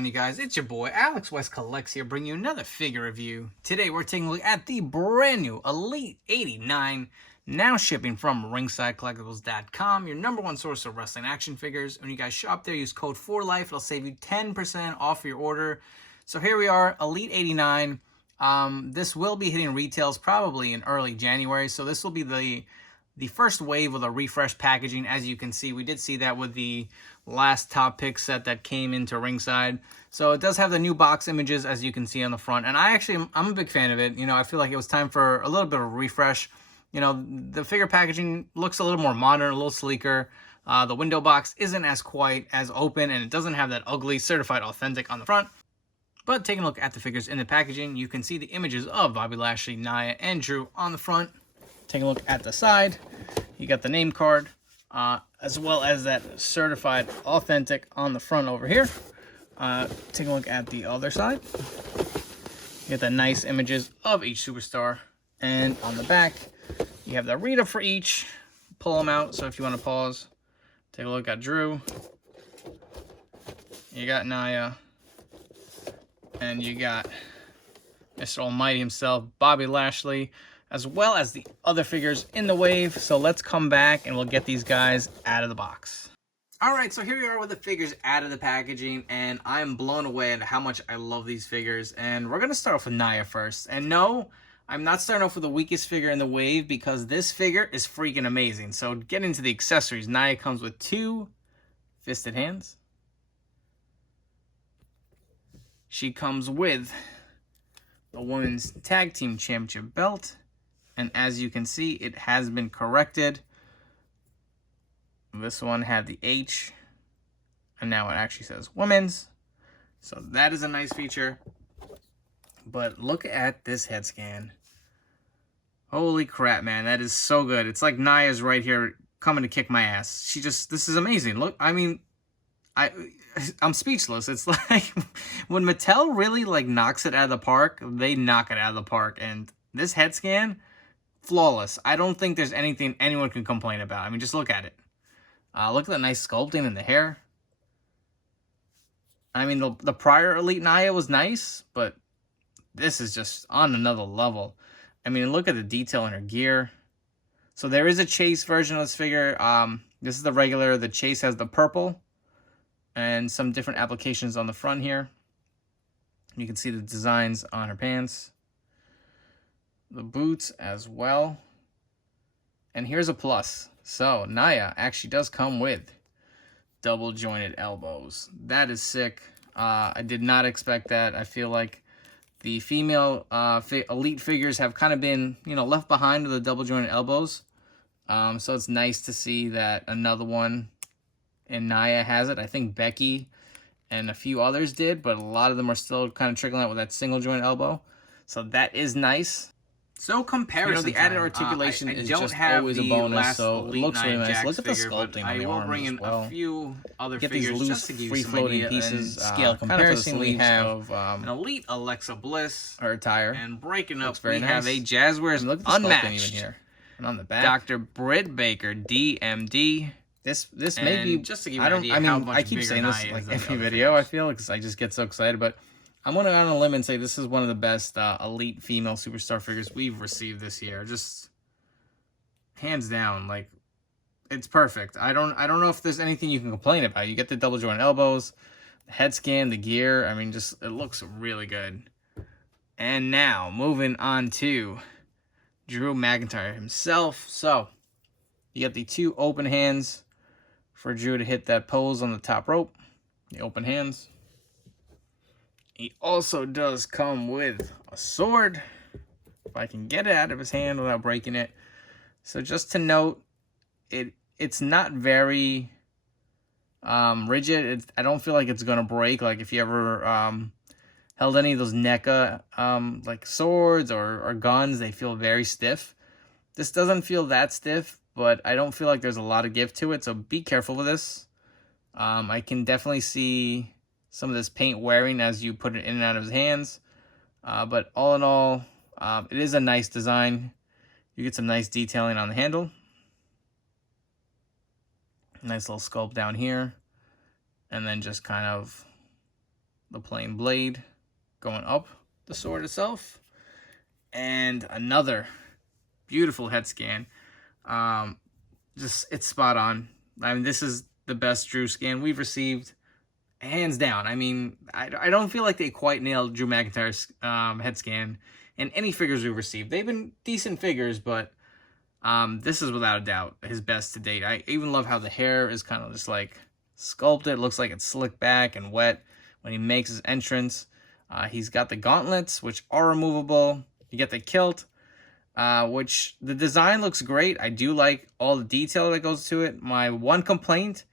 on, you guys? It's your boy Alex West Collects here, bringing you another figure review. Today we're taking a look at the brand new Elite 89, now shipping from ringsidecollectibles.com, your #1 source of wrestling action figures. When you guys shop there, use code 4LIFE. It'll save you 10% off your order. So here we are, Elite 89. This will be hitting retails probably in early January. So this will be the first wave of the refresh packaging. As you can see, we did see that with the last top pick set that came into ringside. So it does have the new box images, as you can see on the front. And I'm a big fan of it. You know, I feel like it was time for a little bit of a refresh. You know, the figure packaging looks a little more modern, a little sleeker. The window box isn't as quite as open, and it doesn't have that ugly certified authentic on the front. But taking a look at the figures in the packaging, you can see the images of Bobby Lashley, Nia, and Drew on the front. Taking a look at the side, you got the name card, as well as that certified authentic on the front over here. Taking a look at the other side, you get the nice images of each superstar. And on the back, you have the read-up for each. Pull them out, so if you want to pause, take a look at Drew. You got Nia. And you got Mr. Almighty himself, Bobby Lashley, as well as the other figures in the wave. So let's come back and we'll get these guys out of the box. All right, so here we are with the figures out of the packaging, and I'm blown away at how much I love these figures. And we're going to start off with Nia first. And no, I'm not starting off with the weakest figure in the wave, because this figure is freaking amazing. So getting into the accessories, Nia comes with 2 fisted hands. She comes with the Women's Tag Team Championship belt. And as you can see, it has been corrected. This one had the H, and now it actually says Women's. So that is a nice feature. But look at this head scan. Holy crap, man. That is so good. It's like Nia's right here coming to kick my ass. This is amazing. Look, I mean, I'm speechless. It's like when Mattel really knocks it out of the park, they knock it out of the park. And this head scan, flawless. I don't think there's anything anyone can complain about. I mean, just look at it. Look at the nice sculpting in the hair. I mean, the prior Elite Nia was nice, but this is just on another level. I mean, look at the detail in her gear. So there is a Chase version of this figure. This is the regular. The Chase has the purple and some different applications on the front here. You can see the designs on her pants, the boots as well. And here's a plus. So Nia actually does come with double jointed elbows. That is sick. I did not expect that. I feel like the female elite figures have kind of been, left behind with the double jointed elbows. So it's nice to see that another one and Nia has it. I think Becky and a few others did, but a lot of them are still kind of trickling out with that single joint elbow. So that is nice. So comparison, the added articulation I is don't just have always a the bonus, last so it looks really Nia nice. Jax Look at the figure, sculpting on the I will arms bring in as well. a few other Get figures these just to give you free some floating idea pieces. and scale Kind of comparison. We have of an Elite Alexa Bliss, her attire. and breaking up, very we nice. have a Jazzwares Look at the sculpting even Unmatched here. And on the back, Dr. Britt Baker, DMD. This may be, just to give you an idea how much I keep bigger saying this Nia is like than the every other video, figures. I feel, because I just get so excited, but I'm going to go on a limb and say this is one of the best elite female superstar figures we've received this year. Just hands down, it's perfect. I don't know if there's anything you can complain about. You get the double joint elbows, the head scan, the gear. I mean, just it looks really good. And now moving on to Drew McIntyre himself. So you got the 2 open hands for Drew to hit that pose on the top rope. The open hands. He also does come with a sword, if I can get it out of his hand without breaking it. So just to note, it's not very rigid. I don't feel like it's gonna break. Like if you ever held any of those NECA like swords or guns, they feel very stiff. This doesn't feel that stiff, but I don't feel like there's a lot of give to it, so be careful with this. I can definitely see some of this paint wearing as you put it in and out of his hands. But all in all, it is a nice design. You get some nice detailing on the handle. Nice little sculpt down here. And then just kind of the plain blade going up the sword itself. And another beautiful head scan. Just, it's spot on. I mean, this is the best Drew scan we've received, hands down. I mean, I don't feel like they quite nailed Drew McIntyre's head scan in any figures we've received. They've been decent figures, but this is without a doubt his best to date. I even love how the hair is kind of just like sculpted. It looks like it's slicked back and wet when he makes his entrance. He's got the gauntlets, which are removable. You get the kilt, which the design looks great. I do like all the detail that goes to it. My one complaint,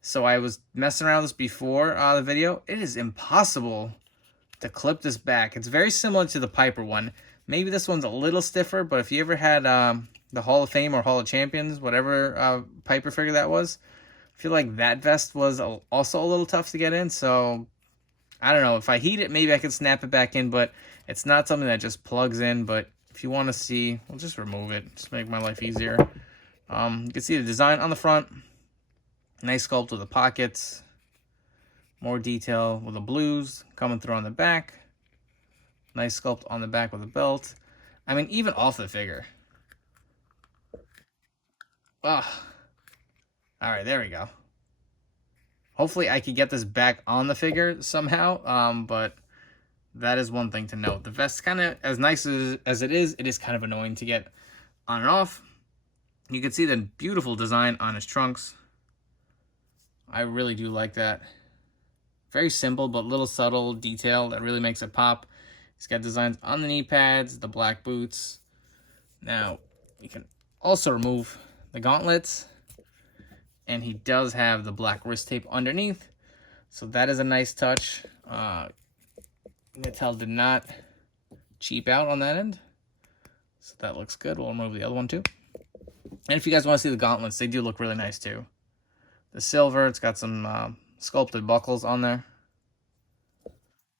so I was messing around with this before the video, it is impossible to clip this back. It's very similar to the Piper one. Maybe this one's a little stiffer, but if you ever had the Hall of Fame or Hall of Champions, whatever Piper figure that was, I feel like that vest was also a little tough to get in. So I don't know, if I heat it, maybe I could snap it back in, but it's not something that just plugs in. But if you want to see, we'll just remove it, just make my life easier. You can see the design on the front. Nice sculpt with the pockets. More detail with the blues coming through on the back. Nice sculpt on the back with the belt. I mean, even off the figure. All right, there we go. Hopefully I could get this back on the figure somehow, but that is one thing to note. The vest, kind of as nice as it is kind of annoying to get on and off. You can see the beautiful design on his trunks. I really do like that. Very simple, but little subtle detail that really makes it pop. He's got designs on the knee pads, the black boots. Now, you can also remove the gauntlets. And he does have the black wrist tape underneath. So that is a nice touch. Mattel did not cheap out on that end. So that looks good. We'll remove the other one too. And if you guys want to see the gauntlets, they do look really nice too. The silver, it's got some sculpted buckles on there.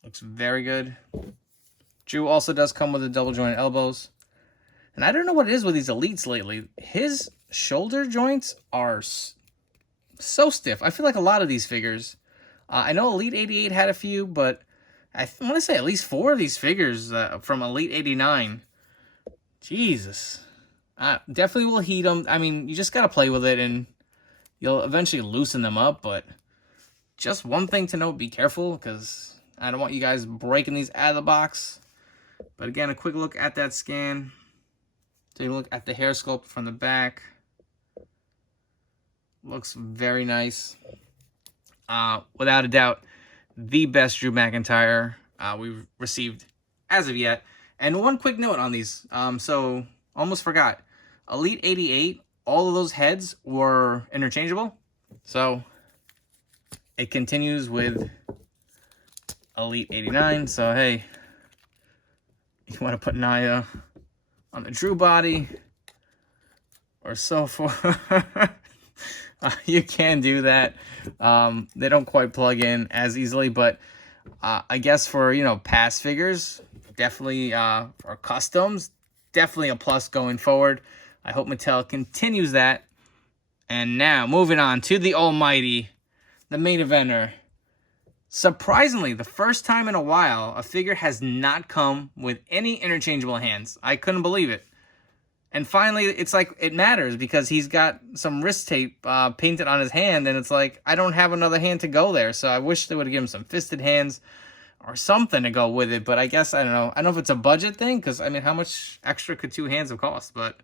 Looks very good. Drew also does come with the double jointed elbows. And I don't know what it is with these elites lately. His shoulder joints are so stiff. I feel like a lot of these figures, I know Elite 88 had a few, but I want to say at least 4 of these figures from Elite 89. Jesus. Definitely will heat them. I mean, you just got to play with it and you'll eventually loosen them up, but just one thing to note, be careful, because I don't want you guys breaking these out of the box. But again, a quick look at that scan. Take a look at the hair sculpt from the back. Looks very nice. Without a doubt, the best Drew McIntyre we've received as of yet. And one quick note on these. So, almost forgot. Elite 88, all of those heads were interchangeable. So, it continues with Elite 89. So, hey, you want to put Nia on the Drew body or so forth. You can do that. They don't quite plug in as easily, but I guess for, you know, past figures, definitely, or customs, definitely a plus going forward. I hope Mattel continues that. And now, moving on to the almighty, the main eventer. Surprisingly, the first time in a while, a figure has not come with any interchangeable hands. I couldn't believe it. And finally, it's like, it matters because he's got some wrist tape painted on his hand, and it's like, I don't have another hand to go there, so I wish they would have given him some fisted hands or something to go with it, but I guess, I don't know. I don't know if it's a budget thing, because, I mean, how much extra could 2 hands have cost? But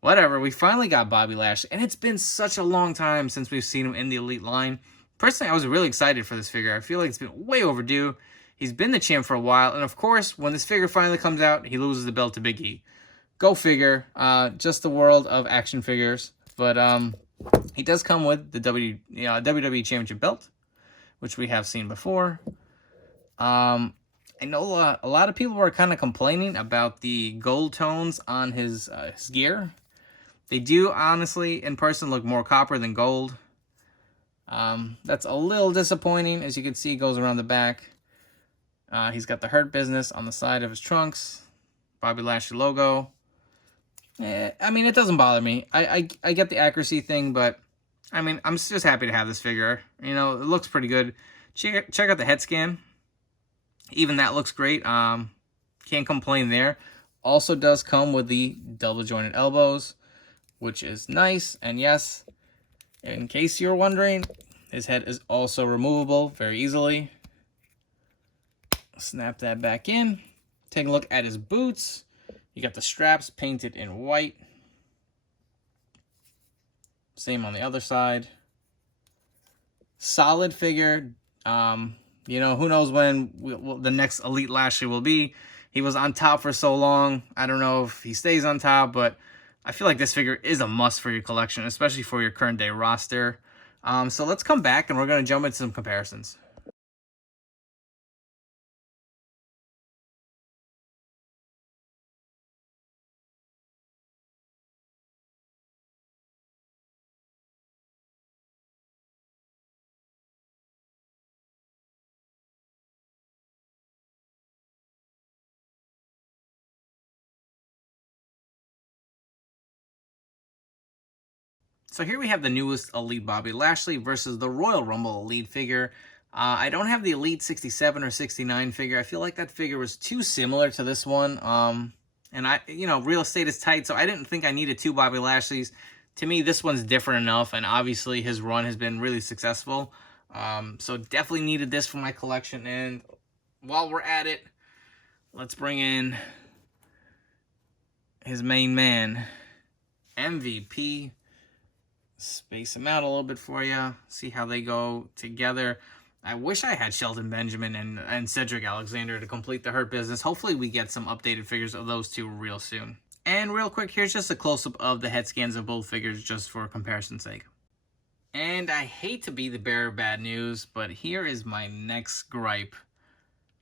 whatever, we finally got Bobby Lashley, and it's been such a long time since we've seen him in the Elite line. Personally, I was really excited for this figure. I feel like it's been way overdue. He's been the champ for a while, and of course, when this figure finally comes out, he loses the belt to Big E. Go figure. Just the world of action figures. But he does come with the WWE Championship belt, which we have seen before. I know a lot of people were kind of complaining about the gold tones on his gear. They do, honestly, in person, look more copper than gold. That's a little disappointing. As you can see, it goes around the back. He's got the Hurt Business on the side of his trunks. Bobby Lashley logo. I mean, it doesn't bother me. I get the accuracy thing, but I mean, I'm just happy to have this figure. You know, it looks pretty good. Check out the head scan. Even that looks great. Can't complain there. Also does come with the double jointed elbows, which is nice. And yes, in case you're wondering, his head is also removable very easily. Snap that back in. Take a look at his boots. You got the straps painted in white. Same on the other side. Solid figure. You know, who knows when the next Elite Lashley will be. He was on top for so long. I don't know if he stays on top, but I feel like this figure is a must for your collection, especially for your current day roster. So let's come back and we're going to jump into some comparisons. So here we have the newest Elite Bobby Lashley versus the Royal Rumble Elite figure. I don't have the Elite 67 or 69 figure. I feel like that figure was too similar to this one. And real estate is tight, so I didn't think I needed two Bobby Lashleys. To me, this one's different enough, and obviously his run has been really successful. So definitely needed this for my collection. And while we're at it, let's bring in his main man, MVP. Space them out a little bit for you. See how they go together. I wish I had Shelton Benjamin and Cedric Alexander to complete the Hurt Business. Hopefully we get some updated figures of those two real soon. And real quick, here's just a close-up of the head scans of both figures just for comparison's sake. And I hate to be the bearer of bad news, but here is my next gripe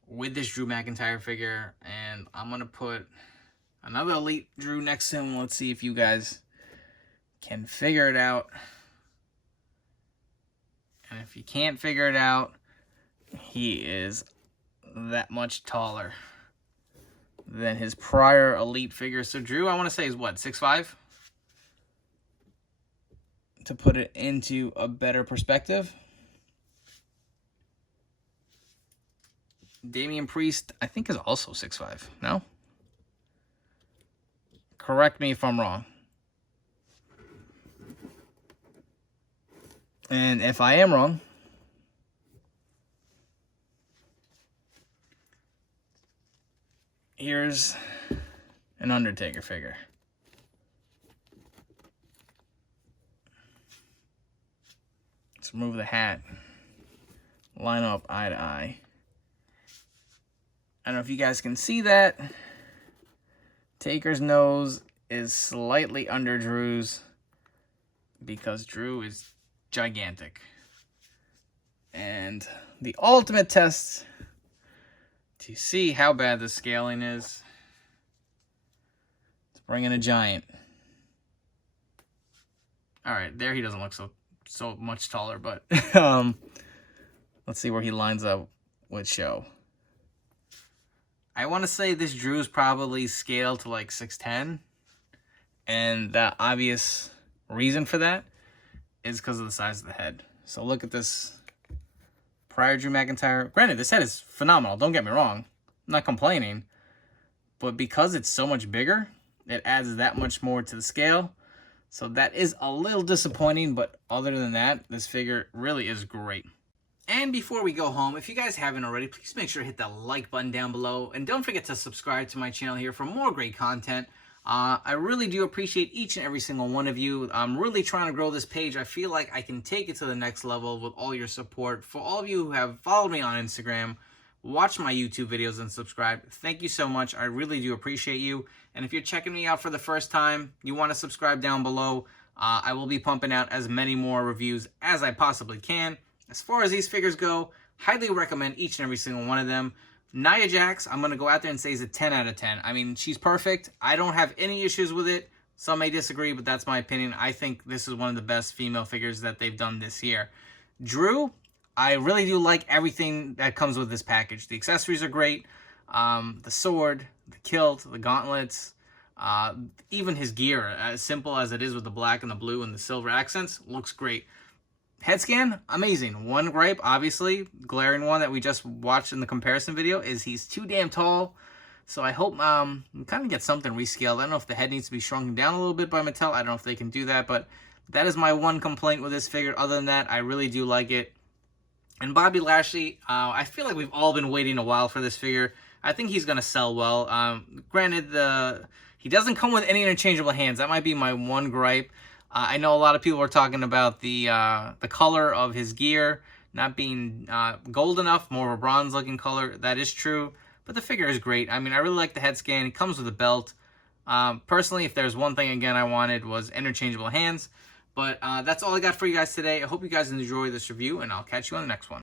with this Drew McIntyre figure. And I'm going to put another Elite Drew next to him. Let's see if you guys can figure it out. And if you can't figure it out, he is that much taller than his prior Elite figure. So Drew, I want to say, is what, 6'5"? To put it into a better perspective. Damian Priest, I think, is also 6'5". No? Correct me if I'm wrong. And if I am wrong, here's an Undertaker figure. Let's remove the hat. Line up eye to eye. I don't know if you guys can see that. Taker's nose is slightly under Drew's because Drew is gigantic. And the ultimate test to see how bad the scaling is, let's bring in a giant. All right, there he doesn't look so much taller, but let's see where he lines up with Show. I want to say this Drew is probably scaled to like 6'10", and the obvious reason for that is because of the size of the head. So look at this prior Drew McIntyre. Granted, this head is phenomenal. Don't get me wrong. I'm not complaining. But because it's so much bigger, it adds that much more to the scale. So that is a little disappointing. But other than that, this figure really is great. And before we go home, if you guys haven't already, please make sure to hit that like button down below. And don't forget to subscribe to my channel here for more great content. I really do appreciate each and every single one of you. I'm really trying to grow this page. I feel like I can take it to the next level with all your support. For all of you who have followed me on Instagram, watch my YouTube videos, and subscribe, thank you so much. I really do appreciate you. And if you're checking me out for the first time, you want to subscribe down below. I will be pumping out as many more reviews as I possibly can. As far as these figures go, highly recommend each and every single one of them. Nia Jax, I'm going to go out there and say is a 10 out of 10. I mean, she's perfect. I don't have any issues with it. Some may disagree, but that's my opinion. I think this is one of the best female figures that they've done this year. Drew, I really do like everything that comes with this package. The accessories are great. The sword, the kilt, the gauntlets, even his gear, as simple as it is with the black and the blue and the silver accents, looks great. Head scan, amazing. One gripe, obviously, glaring one that we just watched in the comparison video, is he's too damn tall. So I hope we kind of get something rescaled. I don't know if the head needs to be shrunken down a little bit by Mattel. I don't know if they can do that, but that is my one complaint with this figure. Other than that, I really do like it. And Bobby Lashley, I feel like we've all been waiting a while for this figure. I think he's going to sell well. Granted, he doesn't come with any interchangeable hands. That might be my one gripe. I know a lot of people are talking about the color of his gear not being gold enough, more of a bronze-looking color. That is true. But the figure is great. I mean, I really like the head scan. He comes with a belt. Personally, if there's one thing, again, I wanted was interchangeable hands. But that's all I got for you guys today. I hope you guys enjoy this review, and I'll catch you on the next one.